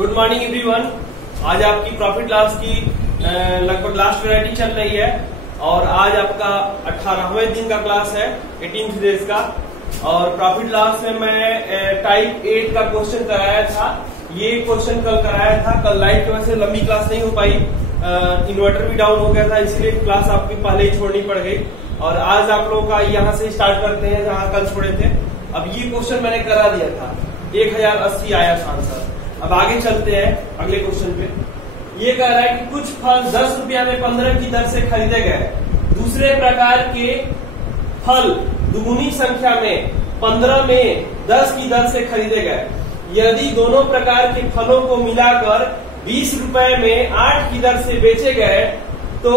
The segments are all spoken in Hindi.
Good morning everyone. आज आपकी प्रॉफिट लॉस की लगभग लास्ट वैरायटी चल रही है और आज आपका 18वें दिन का क्लास है, 18th डेज का। और प्रॉफिट लॉस में मैं टाइप 8 का क्वेश्चन कराया था। ये क्वेश्चन कल कराया था। कल लाइट की वजह से लंबी क्लास नहीं हो पाई, इन्वर्टर भी डाउन हो गया था, इसीलिए क्लास आपकी पहले ही छोड़नी पड़ गई। और आज आप लोगों का यहाँ से स्टार्ट करते हैं जहाँ कल छोड़े थे। अब ये क्वेश्चन मैंने करा दिया था, 1080 आया था आंसर। अब आगे चलते हैं अगले क्वेश्चन पे। ये कह रहा है कि कुछ फल 10 रुपया में 15 की दर से खरीदे गए। दूसरे प्रकार के फल दुगुनी संख्या में 15 में 10 की दर से खरीदे गए। यदि दोनों प्रकार के फलों को मिलाकर 20 रुपए में 8 की दर से बेचे गए तो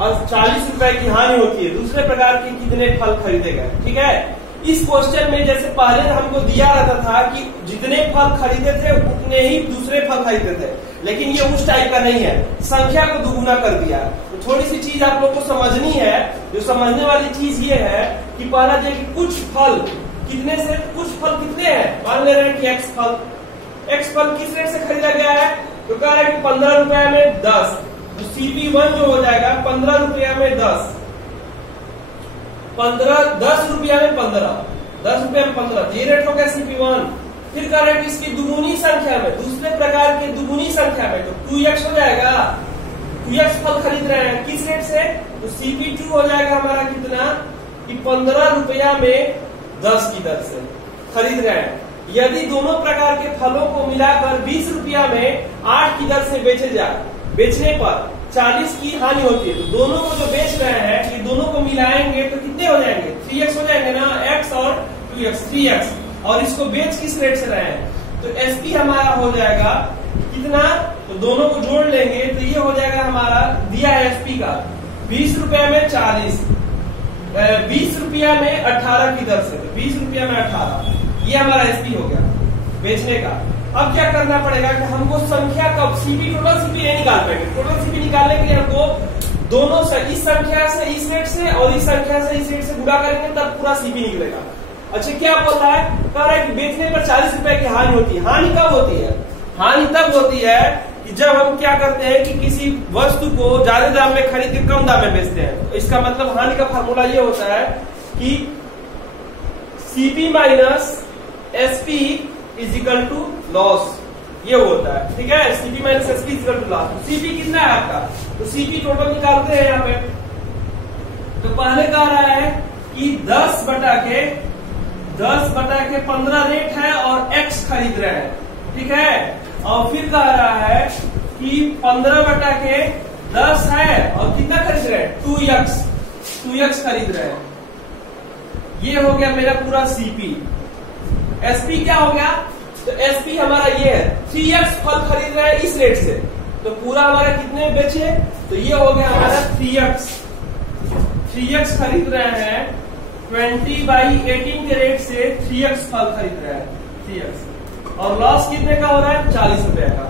40 रुपए की हानि होती है। दूसरे प्रकार के कितने फल खरीदे गए? ठीक है। इस क्वेश्चन में जैसे पहले हमको दिया रहता था कि जितने फल खरीदे थे उतने ही दूसरे फल खरीदे थे, लेकिन ये उस टाइप का नहीं है, संख्या को दुगुना कर दिया। तो थोड़ी सी चीज आप लोग को समझनी है। जो समझने वाली चीज ये है कि पहला देखिए कुछ फल कितने से, कुछ फल कितने हैं। मान ले रहे हैं कि एक्स फल किस रेट से खरीदा गया है, तो कह रहा है कि 15 रुपया में 10। तो CP1 जो हो जाएगा 15 रुपया में 10, 10 रुपया में 15, 10 रुपया में 15, ये रेट हो गया CP1। फिर कह रहे हैं कि इसकी दुगुनी संख्या में, दूसरे प्रकार के दुगुनी संख्या में, तो 2x हो जाएगा। 2x फल खरीद रहे हैं किस रेट से, तो CP2 हो जाएगा हमारा कितना कि 15 रुपया में 10 की दर से खरीद रहे हैं। यदि दोनों प्रकार के फलों को मिलाकर 20 रुपया में 8 की दर से बेचे जाए, बेचने पर 40 की हानि होती है। तो दोनों को जो बेच रहे हैं, ये दोनों को मिलाएंगे तो कितने हो जाएंगे? 3x हो जाएंगे ना, x और 2x, 3x। और इसको बेच किस रेट से रहे हैं, तो SP हमारा हो जाएगा कितना, तो दोनों को जोड़ लेंगे तो ये हो जाएगा हमारा दिया है SP का 20 रुपया में 40, 20 रुपया में 18 की दर से, तो 20 रुपया में 18, ये हमारा SP हो गया बेचने का। अब क्या करना पड़ेगा कि हमको संख्या का CP, टोटल CP नहीं निकाल पाएंगे। टोटल CP निकालने के लिए हमको दोनों से, इस संख्या से इस रेट से और इस संख्या से इस रेट से गुणा करेंगे तब पूरा CP निकलेगा। अच्छा, क्या बोल रहा है? कह रहा है कि बेचने पर 40 रुपए की हानि होती है। हानि कब होती है? हानि तब होती है कि जब हम क्या करते हैं कि किसी वस्तु को ज्यादा दाम में खरीद के कम दाम में बेचते हैं। तो इसका मतलब हानि का फॉर्मूला ये होता है कि CP minus SP is equal to loss, ये होता है। ठीक है, CP minus SP is equal to loss. CP कितना है आपका, तो CP टोटल निकालते हैं यहाँ पे। तो पहले कह रहा है कि 10 बटा के 15 रेट है और x खरीद रहे हैं। ठीक है, और फिर कह रहा है कि 15 बटा के 10 है और कितना खरीद रहे हैं, 2x खरीद रहे हैं। ये हो गया मेरा पूरा CP। SP क्या हो गया, तो SP हमारा ये है 3x फल खरीद रहे हैं इस रेट से, तो पूरा हमारा कितने बेचे, तो ये हो गया हमारा 3x खरीद रहे हैं 20/18 के रेट से 3x फल खरीद रहे हैं 3x। और लॉस कितने का हो रहा है, 40 रुपए का।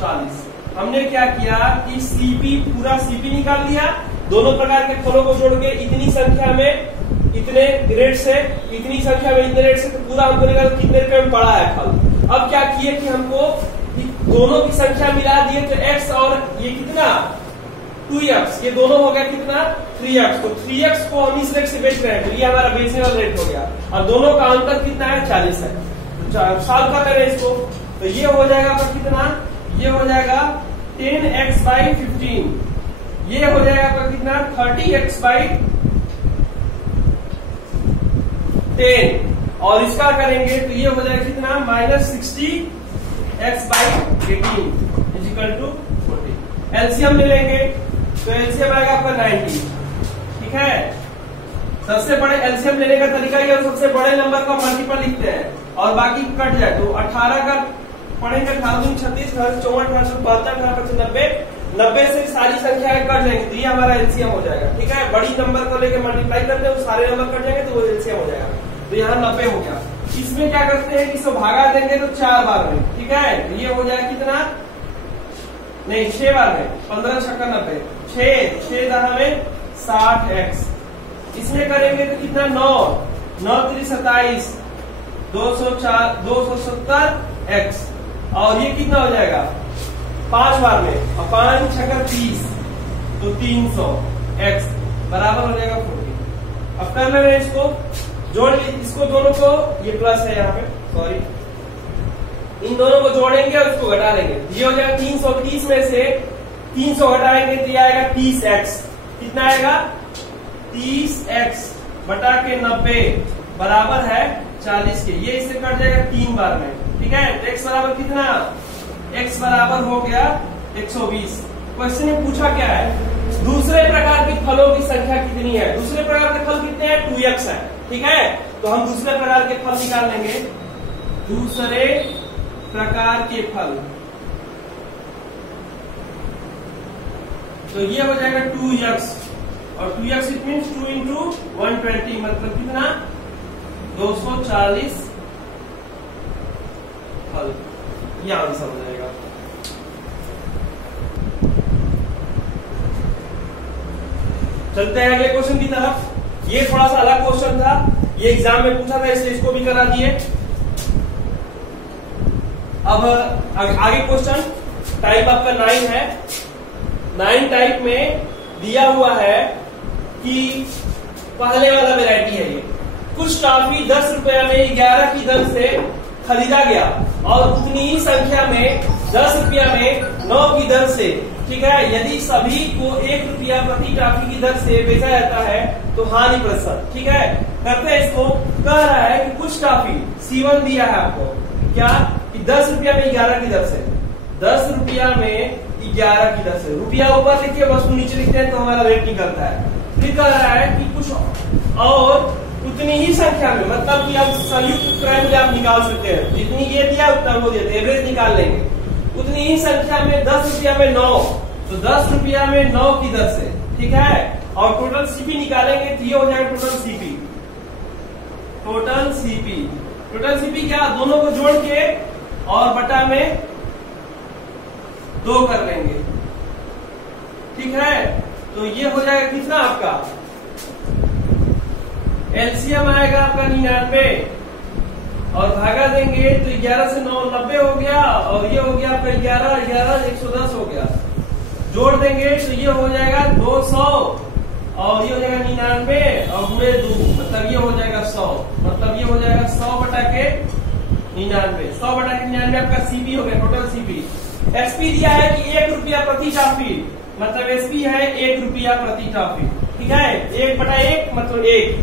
40 हमने क्या किया कि CP, पूरा CP निकाल लिया। दोनों प्रकार के फलों को जोड़ के इतनी संख्या में इतने रेट से, इतनी संख्या में इतने रेट से, तो पूरा हमको निकाल कितने रुपए में पड़ा है फल। अब क्या किए कि हमको दोनों की संख्या मिला दिए, तो x और ये कितना 2x, ये दोनों हो गया कितना 3x। तो 3x को हम इस रेट से बेच रहे हैं, तो ये हमारा बेचने वाला रेट हो गया। और दोनों का अंतर कितना है, 40 है। तो सॉल्व का करें इसको, तो ये हो जाएगा आपका कितना, ये हो जाएगा 10x/15, ये हो जाएगा आपका कितना 30x/10। और इसका करेंगे तो ये हो जाएगा कितना -60x/18 is equal to 40। LCM ले लेंगे तो एलसीएम आएगा आपका 90। ठीक है, सबसे बड़े एलसीएम लेने का तरीका ये, सबसे बड़े नंबर का मल्टीपल लिखते हैं और बाकी कट जाए। तो 18 का पढ़ेंगे 18 36 54 72 90, 90 से सारी संख्या कट जाएंगे तो ये हमारा एलसीएम हो जाएगा। ठीक है, बड़ी नंबर को लेकर मल्टीप्लाई करते हैं, वो सारे नंबर कट जाएंगे तो वो एलसीएम हो जाएगा। तो यहाँ 90 हो गया। इसमें क्या करते हैं कि इसको भागा देंगे तो 4 बार में। ठीक है, तो ये हो जाएगा कितना, नहीं 6 बार में, 15 छक्का 90, 6 दाना में 60x। इसमें करेंगे तो कितना 9 3 27, 270x। और ये कितना हो जाएगा 5 बार में, और 5 छक्का 30, तो 300 x बराबर हो जाएगा 40। अब कर ले रहे हैं इसको, जोड़ इसको दोनों को, ये प्लस है यहाँ पे, सॉरी, इन दोनों को जोड़ेंगे और इसको घटा लेंगे। ये हो जाएगा 330 में से 300 घटाएंगे तो ये आएगा 30x। कितना आएगा 30x बटा के 90 बराबर है 40 के। ये इससे कट जाएगा 3 बार में, ठीक है। तो x बराबर कितना, x बराबर हो गया 120। क्वेश्चन में पूछा क्या है, दूसरे प्रकार के फलों की संख्या कितनी है। दूसरे प्रकार के फल कितने हैं, 2x है, ठीक है। तो हम दूसरे प्रकार के फल निकाल लेंगे। दूसरे प्रकार के फल, तो ये हो जाएगा 2x, और 2x इट मीन्स 2 इंटू 120, मतलब कितना 240 फल, ये आंसर हो जाएगा। चलते हैं अगले क्वेश्चन की तरफ। ये थोड़ा सा अलग क्वेश्चन था, ये एग्जाम में पूछा था, इसलिए इसको भी करा दिए। अब आगे क्वेश्चन टाइप आपका 9 है। 9 टाइप में दिया हुआ है कि पहले वाला वैरायटी है ये, कुछ टॉफी 10 रुपया में 11 की दर से खरीदा गया और उतनी ही संख्या में 10 रुपया में 9 की दर से, ठीक है। यदि सभी को 1 रुपया प्रति टॉफी की दर से बेचा जाता है तो हानि प्रतिशत, ठीक है। करते हैं इसको। कह रहा है कि कुछ टॉफी C1 दिया है आपको, क्या कि 10 रुपया में 11 की दर से, 10 रुपया में 11 की दर से, रुपया ऊपर लिखिए, वस्तु नीचे लिखते हैं तो हमारा रेट निकलता है। फिर कह रहा है कि कुछ और उतनी ही संख्या में, मतलब कि आप संयुक्त क्रय मूल्य आप निकाल सकते हैं, जितनी ये दिया उतना वो देते, एवरेज निकाल लेंगे। उतनी ही संख्या में 10 रुपया में 9, तो 10 रुपया में 9 की दर से, ठीक है। और टोटल सीपी निकालेंगे तो ये हो जाएगा total CP. Total CP, total CP क्या, दोनों को जोड़ के और बटा में 2 कर लेंगे, ठीक है। तो ये हो जाएगा कितना आपका, एलसीएम आएगा आपका 99, और भागा देंगे तो 11 से 9 90 हो गया, और ये हो गया आपका 11 11 110 हो गया। जोड़ देंगे तो ये हो जाएगा 200, और ये हो जाएगा 99 और गुणे 2, मतलब ये हो जाएगा 100, मतलब ये हो जाएगा 100 बटा के 99, 100 बटा के 99 आपका सीपी हो गया, टोटल सीपी। एसपी दिया है कि 1 रुपया प्रति टॉफी, मतलब एसपी है 1 रुपया प्रति टॉफी, ठीक है। 1 बटा 1 मतलब 1।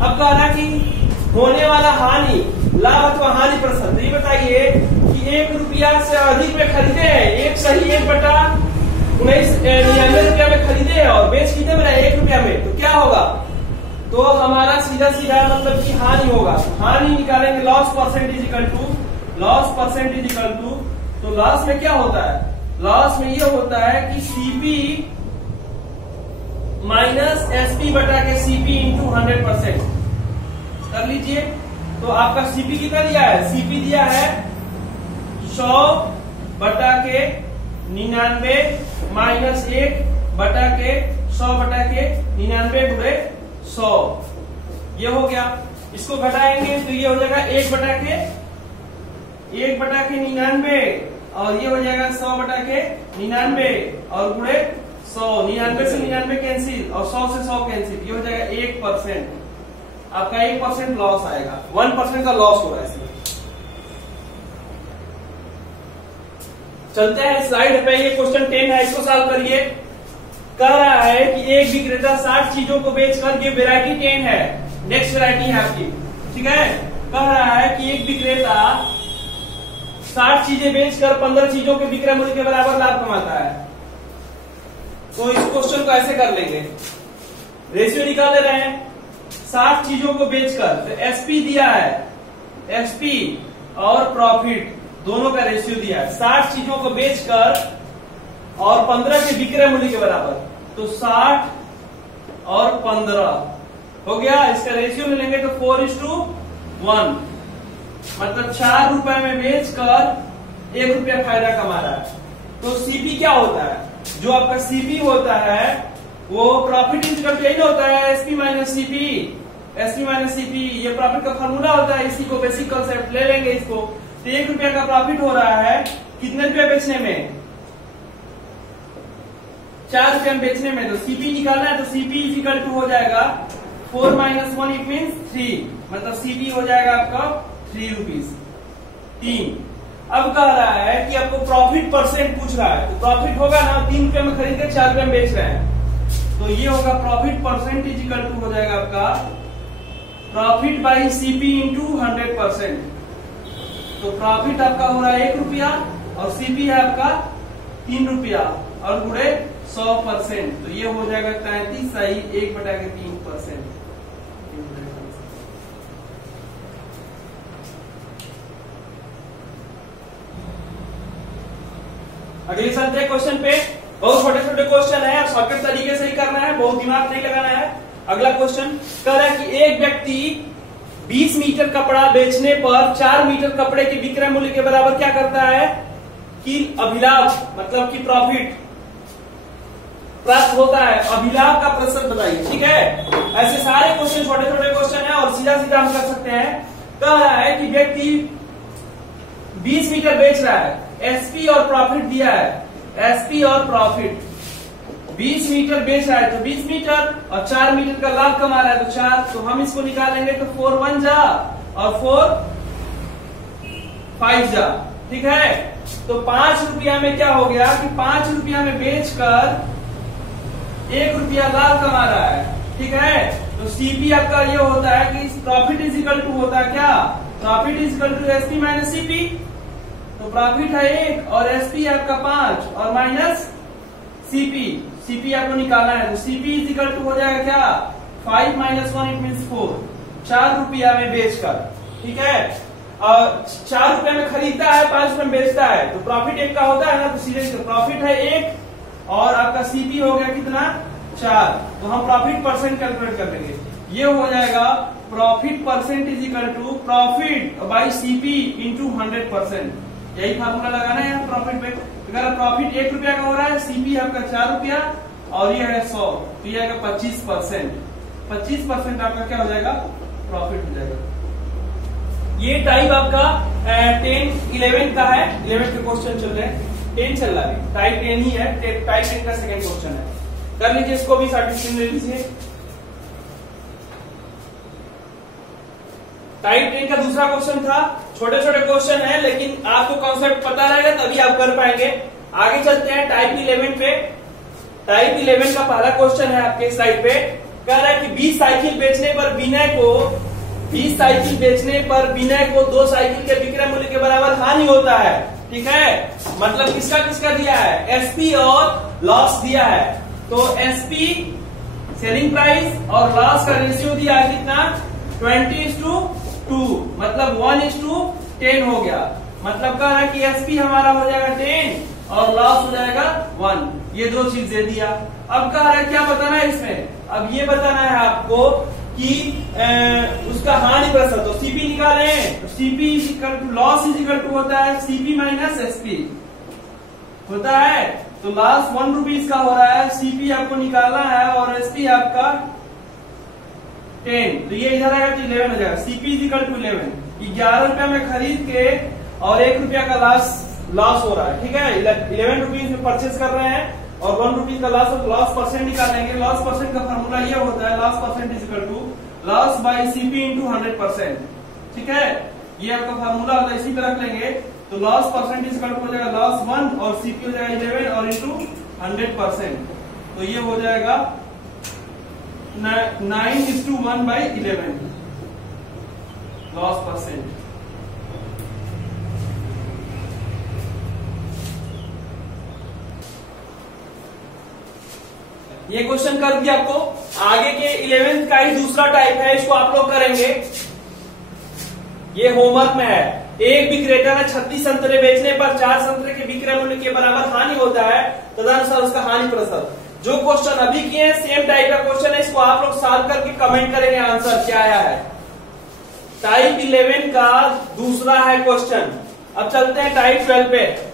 अब कह रहा कि होने वाला हानि, लाभ अथवा हानि प्रतिशत, तो ये बताइए कि 1 रुपया से अधिक में खरीदे हैं, एक सही 1 बटा 99 रुपया में खरीदे हैं और बेच कितने में रहे 1 रुपया में, तो क्या होगा, तो हमारा सीधा सीधा मतलब कि हानि होगा। हानि निकालेंगे, loss percentage equal to, loss percentage equal to, तो लॉस में क्या होता है, लॉस में ये होता है कि सीपी माइनस एसपी बटा के सीपी इंटू 100%। कर लीजिए, तो आपका सीपी कितना दिया है, सीपी दिया है 100 बटा के 99 माइनस 1 बटा के 100 बटा के 99 गुणे 100, ये हो गया। इसको घटाएंगे तो ये हो जाएगा 1 बटा के 99, और ये हो जाएगा 100 बटा के 99 और गुणे 100, 99 से 99 कैंसिल और 100 से 100 कैंसिल, ये हो जाएगा 1%। आपका 1% लॉस आएगा, 1% का लॉस हो रहा है इसमें। चलते हैं स्लाइड पे, ये क्वेश्चन 10 है, इसको सॉल्व करिए। कह रहा है कि एक विक्रेता 60 चीजों को बेचकर, ये वेरायटी 10 है, नेक्स्ट वेरायटी है आपकी, ठीक है। कह रहा है कि एक विक्रेता 60 चीजें बेचकर 15 चीजों के विक्रय मूल्य के बराबर लाभ कमाता है। तो इस क्वेश्चन को ऐसे कर लेंगे, रेशियो निकाल ले रहे हैं 60 चीजों को बेचकर, तो एसपी दिया है, एसपी और प्रॉफिट दोनों का रेशियो दिया है। 60 चीजों को बेचकर और 15 के विक्रय मूल्य के बराबर, तो 60 और 15 हो गया। इसका रेशियो में लेंगे तो 4:1, मतलब 4 रुपए में बेचकर 1 रुपया फायदा कमा रहा है। तो सीपी क्या होता है, जो आपका सीपी होता है वो प्रॉफिट इक्वल टू यही होता है, SP minus CP, SP minus CP, ये प्रॉफिट का फॉर्मूला होता है। इसी को बेसिक कॉन्सेप्ट ले लेंगे इसको। तो 1 रुपया का प्रॉफिट हो रहा है कितने रुपया बेचने में, 4 रुपया में बेचने में। तो सीपी निकालना है, तो सीपी इज इक्वल टू हो जाएगा 4 - 1 इट मीन्स 3, मतलब सीपी हो जाएगा आपका 3 रुपीज 3। अब कह रहा है कि आपको प्रॉफिट परसेंट पूछ रहा है, तो प्रॉफिट होगा ना, 3 रुपये में खरीद के 4 रुपये में बेच रहे हैं, तो ये होगा profit percent is equal to हो जाएगा आपका प्रॉफिट बाई सीपी इंटू 100%। तो प्रॉफिट आपका हो रहा है 1 रुपया और सीपी है आपका 3 रुपया और गुणे 100%, तो ये हो जाएगा 33 सही 1/3%। अगले चलते हैं क्वेश्चन पे। बहुत छोटे छोटे क्वेश्चन है, शॉर्टकट तरीके से ही करना है, बहुत दिमाग नहीं लगाना है। अगला क्वेश्चन कह रहा है कि एक व्यक्ति 20 मीटर कपड़ा बेचने पर 4 मीटर कपड़े के विक्रय मूल्य के बराबर क्या करता है कि अभिलाभ मतलब कि प्रॉफिट प्राप्त होता है। अभिलाभ का प्रतिशत बताइए, ठीक है। ऐसे सारे क्वेश्चन छोटे छोटे क्वेश्चन है और सीधा सीधा हम कर सकते हैं। कह रहा है कि व्यक्ति 20 मीटर बेच रहा है, एसपी और प्रॉफिट दिया है, एसपी और प्रॉफिट 20 मीटर बेच रहा है, तो 20 मीटर और 4 मीटर का लाभ कमा रहा है, तो 4, तो हम इसको निकालेंगे तो 4 1 जा और 4 5 जा, ठीक है। तो 5 रुपया में क्या हो गया कि 5 रुपया में बेचकर 1 रुपया लाभ कमा रहा है, ठीक है। तो सीपी आपका ये होता है कि प्रॉफिट इज इक्वल टू होता है क्या, profit is equal to SP minus CP. तो प्रॉफिट है 1 और एसपी आपका 5 और माइनस सीपी, सीपी आपको निकालना है, तो सीपी इज इक्वल टू हो जाएगा क्या 5 - 1 इट मीन्स 4, 4 रुपया में बेचकर, ठीक है। और 4 रुपया में खरीदता है, 5 रुपये में बेचता है, तो प्रॉफिट 1 का होता है ना, तो सीधे प्रॉफिट है 1 और आपका सीपी हो गया कितना 4, तो हम प्रॉफिट परसेंट कैलकुलेट कर लेंगे। ये हो जाएगा profit percent is equal to profit by CP into 100%। यही फार्मूला लगाना है प्रॉफिट पे। अगर प्रॉफिट 1 रुपया का हो रहा है, सीपी आपका 4 रुपया और ये है 100, तो ये आएगा 25%। 25% आपका क्या हो जाएगा प्रॉफिट हो जाएगा। ये टाइप आपका 10 11 का है, 11 के क्वेश्चन चल रहे हैं, 10 चल रहा है, टाइप 10 ही है, टाइप 10 का सेकंड क्वेश्चन है। कर लीजिए इसको भी, सर्टिफिकेट ले लीजिए। टाइप 10 का दूसरा क्वेश्चन था, छोटे छोटे क्वेश्चन है लेकिन आपको कॉन्सेप्ट पता रहेगा तभी आप कर पाएंगे। आगे चलते हैं टाइप 11 पे। टाइप 11 का पहला क्वेश्चन है आपके स्लाइड पे, कह रहा है कि 20 साइकिल बेचने पर विनय को 20 साइकिल बेचने पर विनय को 2 साइकिल के विक्रय मूल्य के बराबर हानि होता है, ठीक है। मतलब किसका किसका दिया है, एसपी और लॉस दिया है। तो एसपी सेलिंग प्राइस और लॉस का रेशियो दिया है कितना 20:2, मतलब 1:10 हो गया। मतलब कह रहा है कि एसपी हमारा हो जाएगा 10 और लॉस हो जाएगा 1, ये 2 चीज दे दिया। अब कह रहा है क्या बताना है इसमें, अब ये बताना है आपको कि उसका हानि प्रतिशत, तो सीपी निकाले, तो CP is equal to loss is equal to होता है सीपी माइनस एसपी होता है। तो लॉस 1 रुपीज का हो रहा है, सीपी आपको निकालना है और एसपी आपका 10, तो ये इधर आएगा तो 11 हो जाएगा। सीपी इज इक्वल टू 11 रुपया में खरीद के और 1 रुपया का लॉस हो रहा है, ठीक है। 11 रुपीज में परचेज कर रहे हैं और 1 रुपीज का लॉस परसेंट निकालेंगे। लॉस परसेंट का फॉर्मूला ये होता है loss percent is equal to loss by CP into 100%, ठीक है। ये आपका फॉर्मूला होता है, इसी पे रख लेंगे। तो loss percent is equal to हो जाएगा लॉस 1 और सीपी हो जाएगा 11 और इंटू 100%, तो ये हो जाएगा 9:1/11 लॉस परसेंट। ये क्वेश्चन कर दिया आपको। आगे के 11th का ही दूसरा टाइप है, इसको आप लोग करेंगे, ये होमवर्क में है। एक विक्रेता ने 36 संतरे बेचने पर 4 संतरे के विक्रय मूल्य के बराबर हानि होता है, तदनुसार उसका हानि प्रतिशत। जो क्वेश्चन अभी किए हैं सेम टाइप का क्वेश्चन है, इसको आप लोग सॉल्व करके कमेंट करेंगे आंसर क्या आया है। टाइप 11 का दूसरा है क्वेश्चन। अब चलते हैं टाइप 12 पे।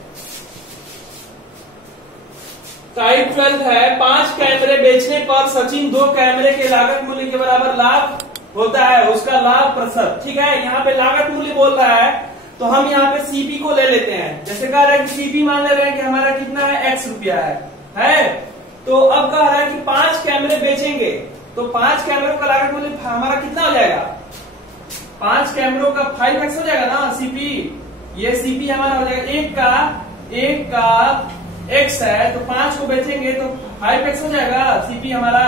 टाइप 12 है 5 कैमरे बेचने पर सचिन 2 कैमरे के लागत मूल्य के बराबर लाभ होता है, उसका लाभ प्रतिशत, ठीक है। यहाँ पे लागत मूल्य बोल रहा है, तो हम यहाँ पे सीपी को ले लेते हैं। जैसे कह रहा है कि सीपी मान ले रहे हैं कि हमारा कितना है, एक्स रुपया है। तो अब कह रहा है कि 5 कैमरे बेचेंगे, तो 5 कैमरों का लागत मूल्य हमारा कितना हो जाएगा, 5 कैमरों का 5x हो जाएगा ना सीपी। ये सीपी हमारा हो जाएगा, एक का x है, तो 5 को बेचेंगे तो 5x हो जाएगा सीपी हमारा।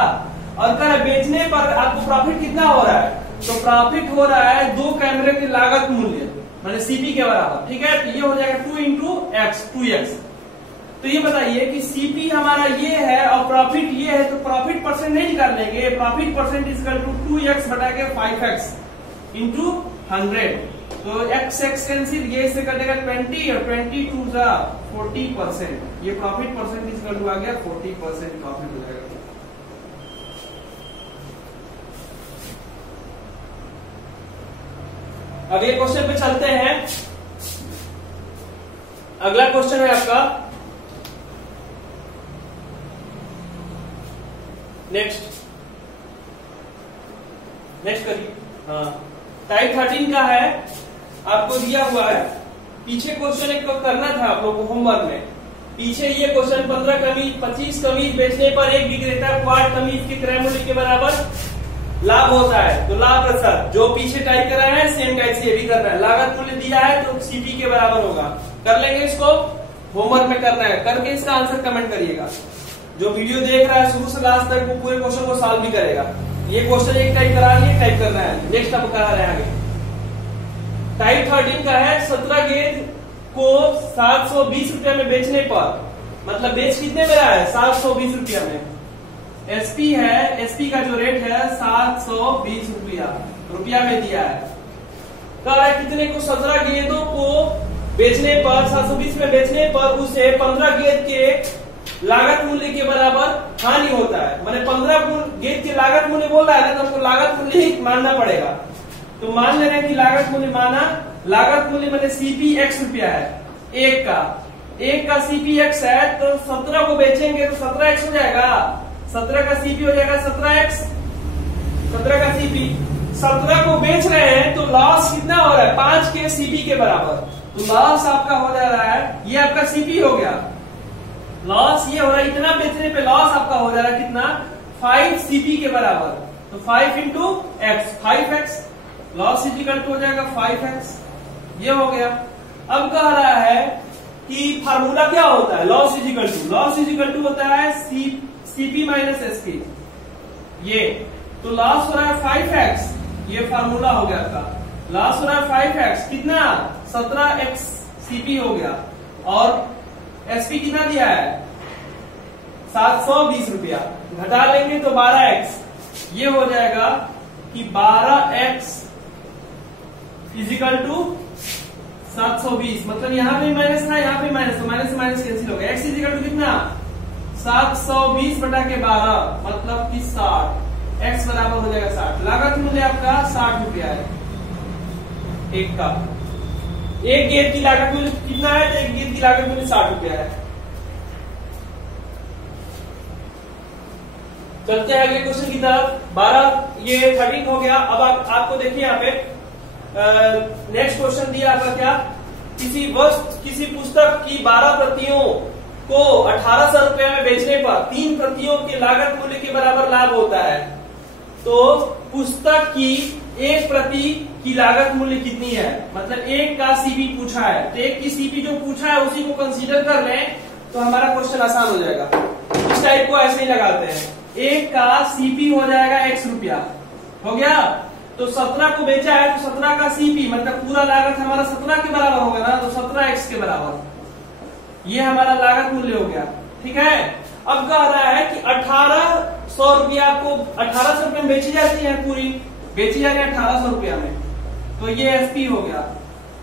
और कह बेचने पर आपको प्रॉफिट कितना हो रहा है, तो प्रॉफिट हो रहा है 2 कैमरे की लागत मूल्य माने सीपी के बराबर। ठीक है, तो ये हो जाएगा 2 इंटू एक्स, 2x। तो ये बताइए कि सीपी हमारा ये है और प्रॉफिट ये है, तो प्रॉफिट परसेंट नहीं निकाल लेंगे। Profit percent equal to 2x बटा के 5x इंटू 100। तो x कैंसिल, ये इससे कटेगा 20 और 20 टू जा 40%। ये प्रॉफिट परसेंट इक्वल टू आ गया 40% प्रॉफिट हो जाएगा। अब ये क्वेश्चन पे चलते हैं। अगला क्वेश्चन है आपका नेक्स्ट करिए। हाँ, टाइप 13 का है, आपको दिया हुआ है। पीछे क्वेश्चन एक को करना था आप लोग को होमवर्क में। पीछे ये क्वेश्चन 15 कमीज 25 कमीज बेचने पर एक विक्रेता को 8 कमीज के क्रय मूल्य के बराबर लाभ होता है। तो लाभ प्रतिशत जो पीछे टाइप करा है सेम टाइप से ये भी करना है। लागत मूल्य दिया है तो सीपी के बराबर होगा। कर लेंगे इसको, होमवर्क में करना है, करके इसका आंसर कमेंट करिएगा। जो वीडियो देख रहा है शुरू से लास्ट तक वो पूरे क्वेश्चन को सॉल्व भी करेगा। ये क्वेश्चन एक टाइप करा लिए, टाइप करना है। नेक्स्ट अब करा रहे हैं आगे। टाइप 13 का है, 17 गेंद को 720 रुपया में बेचने पर, मतलब बेच कितने में रहा है, 720 रुपया में। एसपी है, एसपी का जो रेट है 720 रुपया में दिया है। कह रहा है कितने को, 17 गेंदों को बेचने पर, 720 में बेचने पर उसे 15 गेंद के लागत मूल्य के बराबर हानि होता है। मैंने 15 गेंद के लागत मूल्य बोल रहा है ना, तो हमको लागत मूल्य ही मानना पड़ेगा। तो मान ले रहे हैं कि लागत मूल्य माना, लागत मूल्य मैंने सीपी x रुपया है, एक का सीपी x है, तो 17 को बेचेंगे तो 17x हो जाएगा। 17 का सीपी हो जाएगा 17x, 17 का सीपी। 17 को बेच रहे हैं तो लॉस कितना हो रहा है, 5 के सीपी के बराबर। तो लॉस आपका हो जा रहा है, ये आपका सीपी हो गया। लॉस ये हो रहा है, इतना बेचने पे लॉस आपका हो जा रहा है कितना, 5 सीपी के बराबर। तो 5 into x, 5x। Loss is equal to हो जाएगा 5x। ये हो गया। अब कह रहा है कि फार्मूला क्या होता है, लॉस इजिकल टू होता है सीपी माइनस एसपी। ये तो लॉस हो रहा है 5x, ये फार्मूला हो गया आपका। लॉस हो रहा है 5x, कितना 17x सीपी हो गया। और एसपी कितना दिया है 720 रुपया, घटा लेंगे तो 12x। ये हो जाएगा कि 12x इजिकल टू 720, मतलब यहाँ पे माइनस था, यहाँ पे माइनस, तो माइनस से माइनस कैंसिल हो गया। x इजिकल टू कितना 720 बटा के 12, मतलब कि 60। x बराबर हो जाएगा 60। लागत मूल्य आपका 60 रुपया है एक का। एक गेंद की लागत मूल्य कितना है, तो एक गेंद की लागत मूल्य 60 रुपया है। चलते हैं अगले क्वेश्चन की तरफ। 12 ये 13 हो गया। अब आपको देखिए यहाँ पे नेक्स्ट क्वेश्चन दिया आपका क्या, किसी पुस्तक की 12 प्रतियों को 1800 रुपया में बेचने पर 3 प्रतियों के लागत मूल्य के बराबर लाभ होता है। तो पुस्तक की एक प्रति की लागत मूल्य कितनी है, मतलब एक का सीपी पूछा है, तो एक की सीपी जो पूछा है उसी को कंसीडर कर लें तो हमारा क्वेश्चन आसान हो जाएगा। इस टाइप को ऐसे ही लगाते हैं। एक का सीपी हो जाएगा x रुपया, हो गया। तो 17 को बेचा है तो 17 का सीपी मतलब पूरा लागत हमारा 17 के बराबर होगा ना, तो 17x के बराबर ये हमारा लागत मूल्य हो गया। ठीक है। अब कह रहा है कि 1800 रुपया आपको 1800 रुपये में बेची जाती है, पूरी बेची जा रही है 1800 रुपया में, तो ये एसपी हो गया।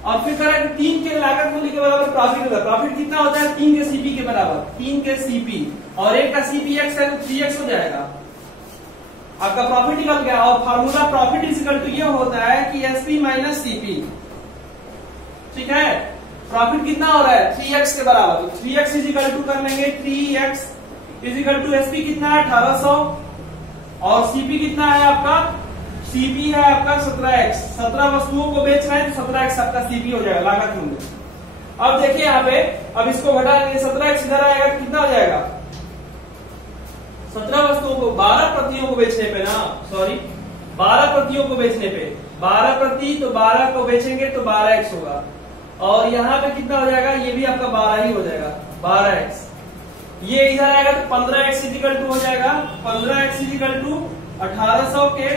और फिर कह रहा है कि 3 के लागत मूल्य के बराबर प्रॉफिट होगा। प्रॉफिट कितना होता है 3 के सीपी के बराबर, 3 के सीपी, और एक का सीपी x है तो 3x हो जाएगा। आपका प्रॉफिट निकल गया। और फार्मूला प्रॉफिट इक्वल टू ये होता है कि एसपी माइनस सीपी। ठीक है। प्रॉफिट कितना हो रहा है 3x के बराबर, तो 3x इजिकल टू कर लेंगे 3x इजिकल टू एसपी कितना है 1800 और सीपी कितना है आपका सीपी है आपका 17x, 17 वस्तुओं को बेच रहे हैं तो 17x आपका सीपी हो जाएगा लागत मूल्य। अब देखिए यहाँ पे, अब इसको घटा देंगे, 17x इधर आएगा तो कितना हो जाएगा, 17 वस्तुओं को 12 प्रतियों को बेचने पे ना, सॉरी 12 प्रतियों को बेचने पे, 12 प्रति तो 12 को बेचेंगे तो 12x होगा, और यहाँ पे कितना हो जाएगा, ये भी आपका 12 ही हो जाएगा, 12x। ये इधर आएगा तो 15x इक्वल टू हो जाएगा, 15x इक्वल टू 1800 के,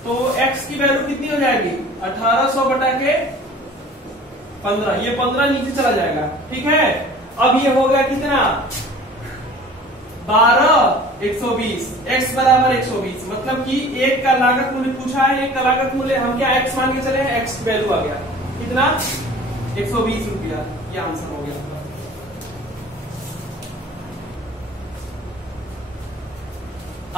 तो x की वैल्यू कितनी हो जाएगी, 1800 बटा के 15, ये 15 नीचे चला जाएगा, ठीक है। अब ये हो गया कितना, 12 120, x बराबर 120, मतलब कि एक का लागत मूल्य पूछा है, एक का लागत मूल्य हम क्या x मान के चले हैं, x की वैल्यू आ गया कितना, 120 रुपया, ये आंसर हो गया।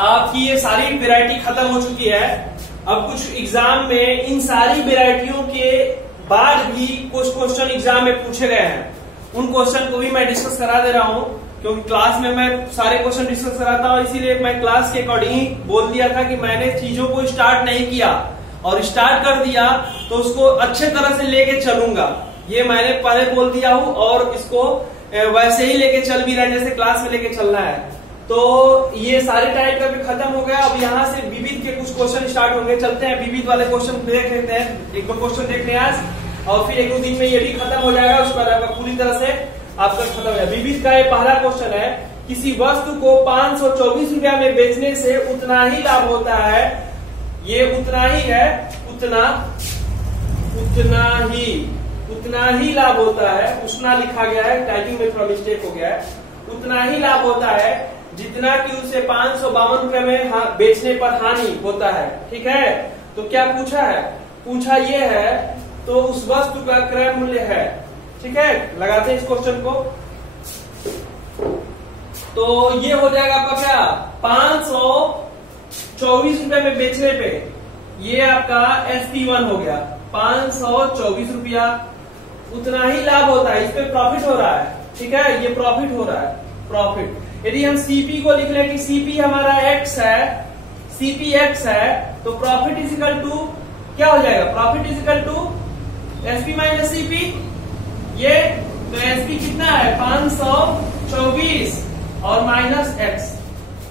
आपकी ये सारी वैरायटी खत्म हो चुकी है। अब कुछ एग्जाम में इन सारी वैरायटियों के बाद भी कुछ क्वेश्चन एग्जाम में पूछे गए हैं, उन क्वेश्चन को भी मैं डिस्कस करा दे रहा हूं, क्योंकि क्लास में मैं सारे क्वेश्चन डिस्कस कराता हूं, इसीलिए मैं क्लास के अकॉर्डिंग ही बोल दिया था कि मैंने चीजों को स्टार्ट नहीं किया, और स्टार्ट कर दिया तो उसको अच्छे तरह से लेके चलूंगा, ये मैंने पहले बोल दिया हूं, और इसको वैसे ही लेके चल भी रहा है जैसे क्लास में लेके चलना है। तो ये सारे टाइप का भी खत्म हो गया। अब यहाँ से विविध के कुछ क्वेश्चन स्टार्ट होंगे, चलते हैं विविध वाले क्वेश्चन देख लेते हैं, एक दो क्वेश्चन देख लें आज, और फिर एक दो दिन में ये भी खत्म हो जाएगा, उसके बाद आपका पूरी तरह से आपका खत्म हो जाएगा। विविध का ये पहला क्वेश्चन है, किसी वस्तु को 524 रुपया में बेचने से उतना ही लाभ होता है, ये उतना ही है, उतना ही लाभ होता है, उतना लिखा गया है, टाइपिंग में थोड़ा मिस्टेक हो गया है, उतना ही लाभ होता है जितना कि उसे 552 रुपए में बेचने पर हानि होता है, ठीक है। तो क्या पूछा है, पूछा ये है, तो उस वस्तु का क्रय मूल्य है, ठीक है। लगाते हैं इस क्वेश्चन को, तो ये हो जाएगा आपका क्या, 524 रुपए में बेचने पे, ये आपका SP1 हो गया, 524 रुपया, उतना ही लाभ होता है, इस पे प्रॉफिट हो रहा है, ठीक है, ये प्रॉफिट हो रहा है, प्रॉफिट। यदि हम सीपी को लिख लें कि सीपी हमारा x है, सीपी x है, तो प्रॉफिट इज इक्वल टू क्या हो जाएगा, profit is equal to SP minus CP, ये तो एसपी कितना है 524 और माइनस x,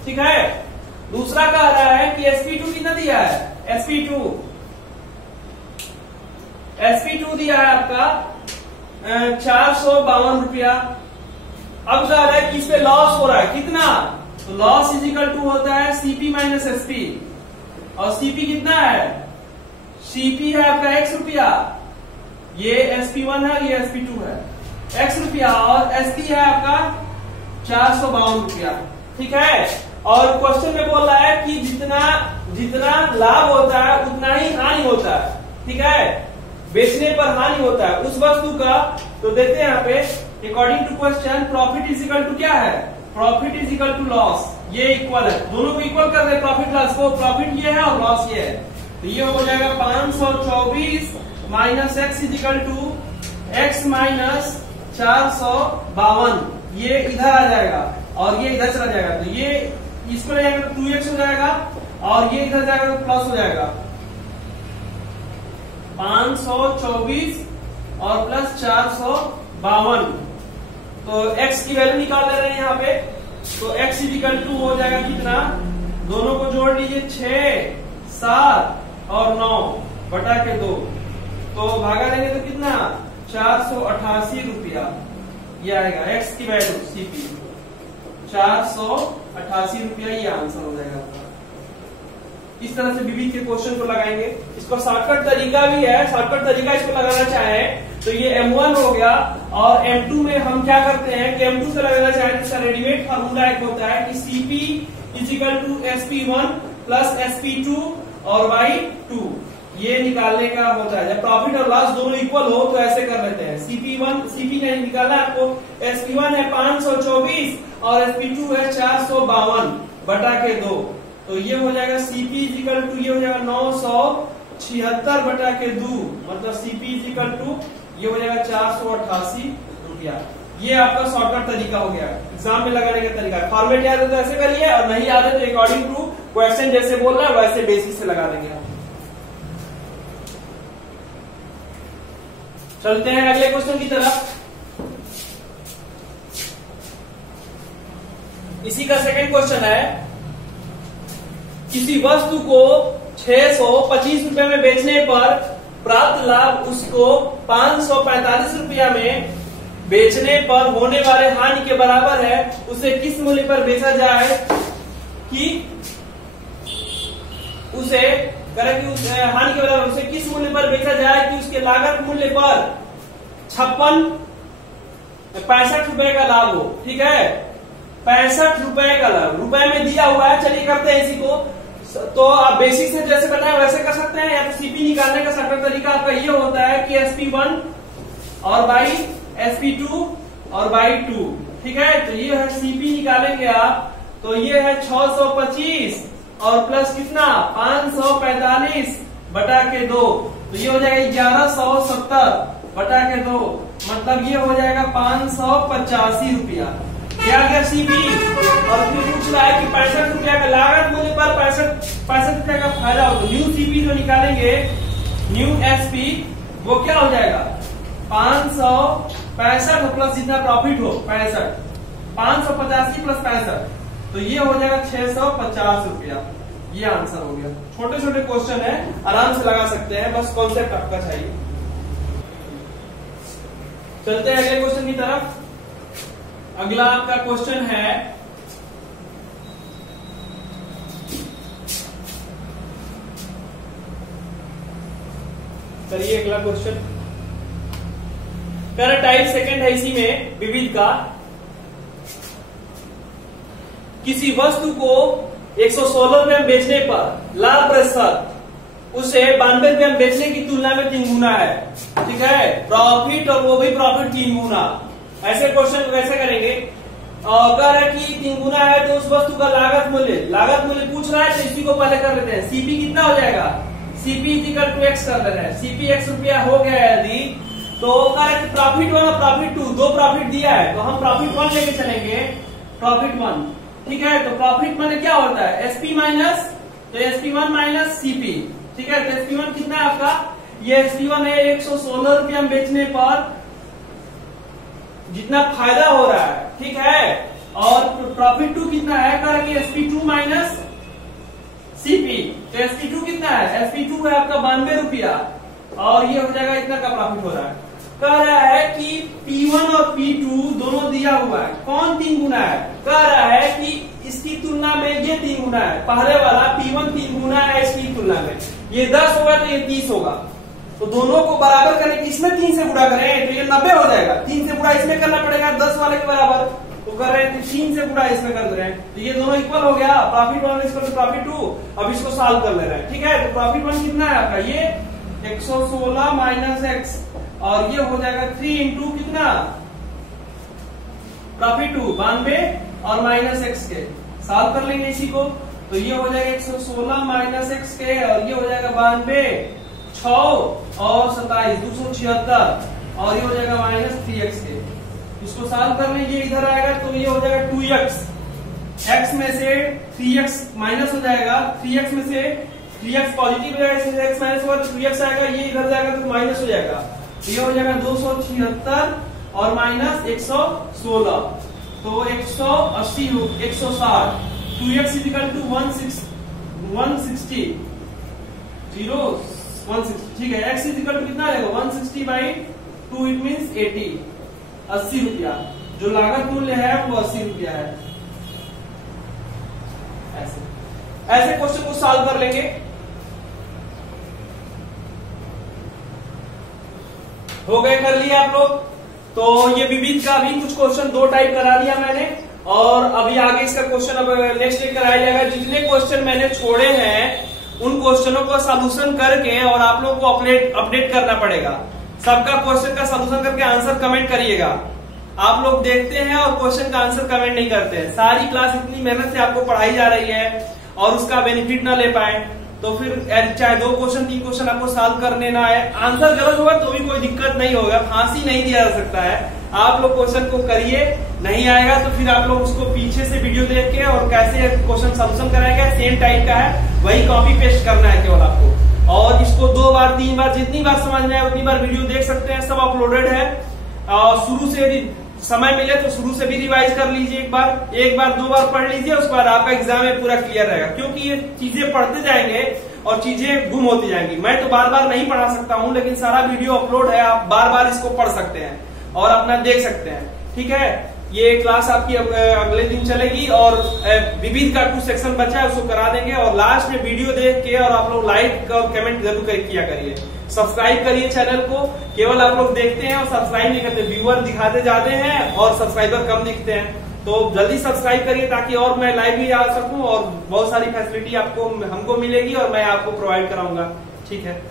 ठीक है। दूसरा कह रहा है कि SP2 कितना दिया है, SP2 दिया है आपका 452 रुपया। अब कह रहा है कि इसमें लॉस हो रहा है कितना, तो लॉस इज इक्वल टू होता है सीपी माइनस एसपी, और सीपी कितना है, सीपी है आपका x रुपया, ये SP1 है, ये SP2 है, x रुपया, और एसपी है आपका 452 रुपया, ठीक है। और क्वेश्चन में बोल रहा है कि जितना लाभ होता है उतना ही हानि होता है, ठीक है, बेचने पर हानि होता है उस वस्तु का। तो देखते हैं यहाँ पे, according to question profit is equal to क्या है, profit is equal to loss, ये इक्वल है, दोनों को इक्वल कर दे प्रॉफिट लॉस को, प्रॉफिट ये है और लॉस ये है, तो ये हो जाएगा 524 minus x is equal to x minus 452, ये इधर आ जाएगा और ये इधर चला जाएगा, तो ये इसको ले जाएगा तो 2x हो जाएगा, और ये इधर जाएगा तो प्लस हो जाएगा 524 और प्लस 452, तो x की वैल्यू निकाल ले रहे हैं यहाँ पे, तो x इक्वल टू हो जाएगा कितना, दोनों को जोड़ लीजिए 6 7 और 9 बटा के 2, तो भागा देंगे तो कितना 488 रुपया, ये आएगा x की वैल्यू सीपी 488 रुपया, ये आंसर हो जाएगा। इस तरह से विविध के क्वेश्चन को लगाएंगे। इसको शॉर्टकट तरीका भी है, शॉर्टकट तरीका इसको लगाना चाहे तो ये M1 हो गया, और M2 में हम क्या करते हैं कि M2 से लगाना चाहे तो इसका रेडीमेड फार्मूला एक होता है कि CP is equal to SP1 plus SP2 और Y2, ये निकालने का होता है। जब प्रॉफिट और लॉस दोनों इक्वल हो तो ऐसे कर लेते हैं, CP नहीं निकालना आपको, SP1 है 524 और SP2 है 452 बटा के 2, तो ये हो जाएगा CP इज इक्वल टू, ये हो जाएगा 976 बटा के 2, मतलब CP इज इक्वल टू ये हो जाएगा 488 रुपया। ये आपका शॉर्टकट तरीका हो गया एग्जाम में लगाने का तरीका। फॉर्मेट याद है तो ऐसे करिए, और नहीं याद है तो अकॉर्डिंग टू क्वेश्चन जैसे बोल रहा है वैसे बेसिस से लगा देंगे आप। चलते हैं अगले क्वेश्चन की तरफ। इसी का सेकंड क्वेश्चन है, किसी वस्तु को 625 रुपए में बेचने पर प्राप्त लाभ उसको 545 रुपया में बेचने पर होने वाले हानि के बराबर है। उसे किस मूल्य पर बेचा जाए कि उसे हानि के बराबर उसे किस मूल्य पर बेचा जाए कि उसके लागत मूल्य पर 65 रुपए का लाभ हो। ठीक है, 65 रुपए का लाभ रुपए में दिया हुआ है। चलिए करते हैं इसी को। तो आप बेसिक से जैसे बताया वैसे कर सकते हैं, या तो सीपी निकालने का शॉर्टकट तरीका आपका ये होता है कि SP1 और बाई SP2 और बाई 2। ठीक है, तो ये है सीपी निकालेंगे आप, तो ये है 625 और प्लस कितना 545 बटा के 2, तो ये हो जाएगा 1170 बटा के 2, मतलब ये हो जाएगा 585 रुपया। क्या गया सीपी, और फिर पूछ रहा है कि 65 रुपया का लागत मूल्य पर 65 रुपया का फायदा हो। न्यू सीपी जो निकालेंगे, न्यू एसपी, वो क्या हो जाएगा 565 प्लस जितना प्रॉफिट हो 65, 585 प्लस 65, तो ये हो जाएगा 650 रुपया। ये आंसर हो गया। छोटे छोटे क्वेश्चन है, आराम से लगा सकते हैं, बस कॉन्सेप्ट आपका चाहिए। चलते हैं अगले क्वेश्चन की तरफ। अगला आपका क्वेश्चन है, करिए अगला क्वेश्चन। टाइप सेकंड है इसी में विविध का। किसी वस्तु को 116 रुपए में बेचने पर लाभ प्रतिशत उसे 92 रुपए में बेचने की तुलना में 3 गुना है। ठीक है, प्रॉफिट, और वो भी प्रॉफिट 3 गुना। ऐसे क्वेश्चन को कैसे करेंगे, अगर है कि 3 गुना है तो उस वस्तु का लागत मूल्य पूछ रहा है, तो इसी को पहले कर लेते हैं। सीपी कितना हो जाएगा, सीपी इक्वल टू एक्स कर लेते हैं। सीपी x रुपया हो गया यदि, तो प्रॉफिट 1 और प्रॉफिट 2, 2 प्रॉफिट दिया है, तो हम प्रॉफिट 1 लेके चलेंगे, प्रॉफिट 1। ठीक है, तो प्रॉफिट माने क्या होता है, एसपी माइनस, तो SP1 माइनस सीपी। ठीक है, तो SP1 कितना है आपका, ये SP1 है 116 रुपया में बेचने पर जितना फायदा हो रहा है। ठीक है, और प्रॉफिट 2 कितना है, कह कि SP2 माइनस सीपी, तो SP2 कितना है, SP2 है आपका 92 रुपया, और ये हो जाएगा इतना का प्रॉफिट हो रहा है। कह रहा है कि P1 और P2 दोनों दिया हुआ है, कौन 3 गुना है, कह रहा है कि इसकी तुलना में ये 3 गुना है। पहले वाला P1 3 गुना है इसकी तुलना में, ये 10 होगा तो ये 30 होगा, तो दोनों को बराबर करने की इसमें 3 से गुणा करें तो ये 90 हो जाएगा। 3 से गुणा इसमें करना पड़ेगा 10 वाले के बराबर, तो कर रहे हैं 3 से गुणा इसमें कर रहे हैं, तो ये दोनों इक्वल हो गया। Profit 1 equal to profit 2। अब इसको सॉल्व कर ले रहे हैं। ठीक है, तो प्रॉफिट 1 कितना है आपका, ये 116 माइनस एक्स, और ये हो जाएगा 3 इंटू कितना प्रॉफिट 2 92 और माइनस एक्स के, सॉल्व कर लेंगे इसी को, तो ये हो जाएगा 116 माइनस एक्स के, और ये हो जाएगा 92 6 और 27 276, और ये हो जाएगा माइनस 3x के। इसको सॉल्व कर लें, ये इधर आएगा तो ये हो जाएगा 2x, x में से 3x माइनस हो जाएगा, 3x में से 3x पॉजिटिव हो जाएगा, x माइनस होगा तो 3x आएगा, ये इधर जाएगा तो माइनस हो जाएगा, तो ये हो जाएगा 276 और माइनस 116, तो 180 160, 2x इक्वल टू 160 ठीक है, x इक्वल टू कितना आएगा 160 बाई 2, इट मीन्स 80 रुपया। जो लागत मूल्य है वो 80 रुपया है। ऐसे क्वेश्चन को सॉल्व कर लेंगे। हो गए, कर लिया आप लोग। तो ये विविध का भी कुछ क्वेश्चन 2 टाइप करा दिया मैंने, और अभी आगे इसका क्वेश्चन अब नेक्स्ट डे कराया जाएगा। जितने क्वेश्चन मैंने छोड़े हैं उन क्वेश्चनों को सॉल्यूशन करके और आप लोग को अपडेट करना पड़ेगा। सबका क्वेश्चन का सॉल्यूशन करके आंसर कमेंट करिएगा। आप लोग देखते हैं और क्वेश्चन का आंसर कमेंट नहीं करते हैं। सारी क्लास इतनी मेहनत से आपको पढ़ाई जा रही है और उसका बेनिफिट ना ले पाए तो फिर चाहे 2 क्वेश्चन 3 क्वेश्चन आपको सॉल्व करने ना आए, आंसर गलत होगा तो भी कोई दिक्कत नहीं होगा, फांसी नहीं दिया जा सकता है। आप लोग क्वेश्चन को करिए, नहीं आएगा तो फिर आप लोग उसको पीछे से वीडियो देख के और कैसे क्वेश्चन सॉल्यूशन कराएगा, सेम टाइप का है, वही कॉपी पेस्ट करना है केवल आपको। और इसको 2 बार 3 बार जितनी बार समझ में आए उतनी बार वीडियो देख सकते हैं, सब अपलोडेड है। शुरू से यदि समय मिले तो शुरू से भी रिवाइज कर लीजिए, एक बार 2 बार पढ़ लीजिए, उसके बाद आपका एग्जाम में पूरा क्लियर रहेगा। क्योंकि ये चीजें पढ़ते जाएंगे और चीजें गुम होती जाएंगी। मैं तो बार बार नहीं पढ़ा सकता हूँ, लेकिन सारा वीडियो अपलोड है, आप बार बार इसको पढ़ सकते हैं और अपना देख सकते हैं। ठीक है, ये क्लास आपकी अगले दिन चलेगी और विविध का 2 सेक्शन बचा है, उसको करा देंगे। और लास्ट में वीडियो देख के और आप लोग लाइक और कमेंट जरूर किया करिए, सब्सक्राइब करिए चैनल को। केवल आप लोग देखते हैं और सब्सक्राइब नहीं करते, व्यूअर दिखाते जाते हैं और सब्सक्राइबर कम दिखते हैं। तो जल्दी सब्सक्राइब करिए ताकि और मैं लाइव भी आ सकूं और बहुत सारी फैसिलिटी आपको हमको मिलेगी और मैं आपको प्रोवाइड कराऊंगा। ठीक है।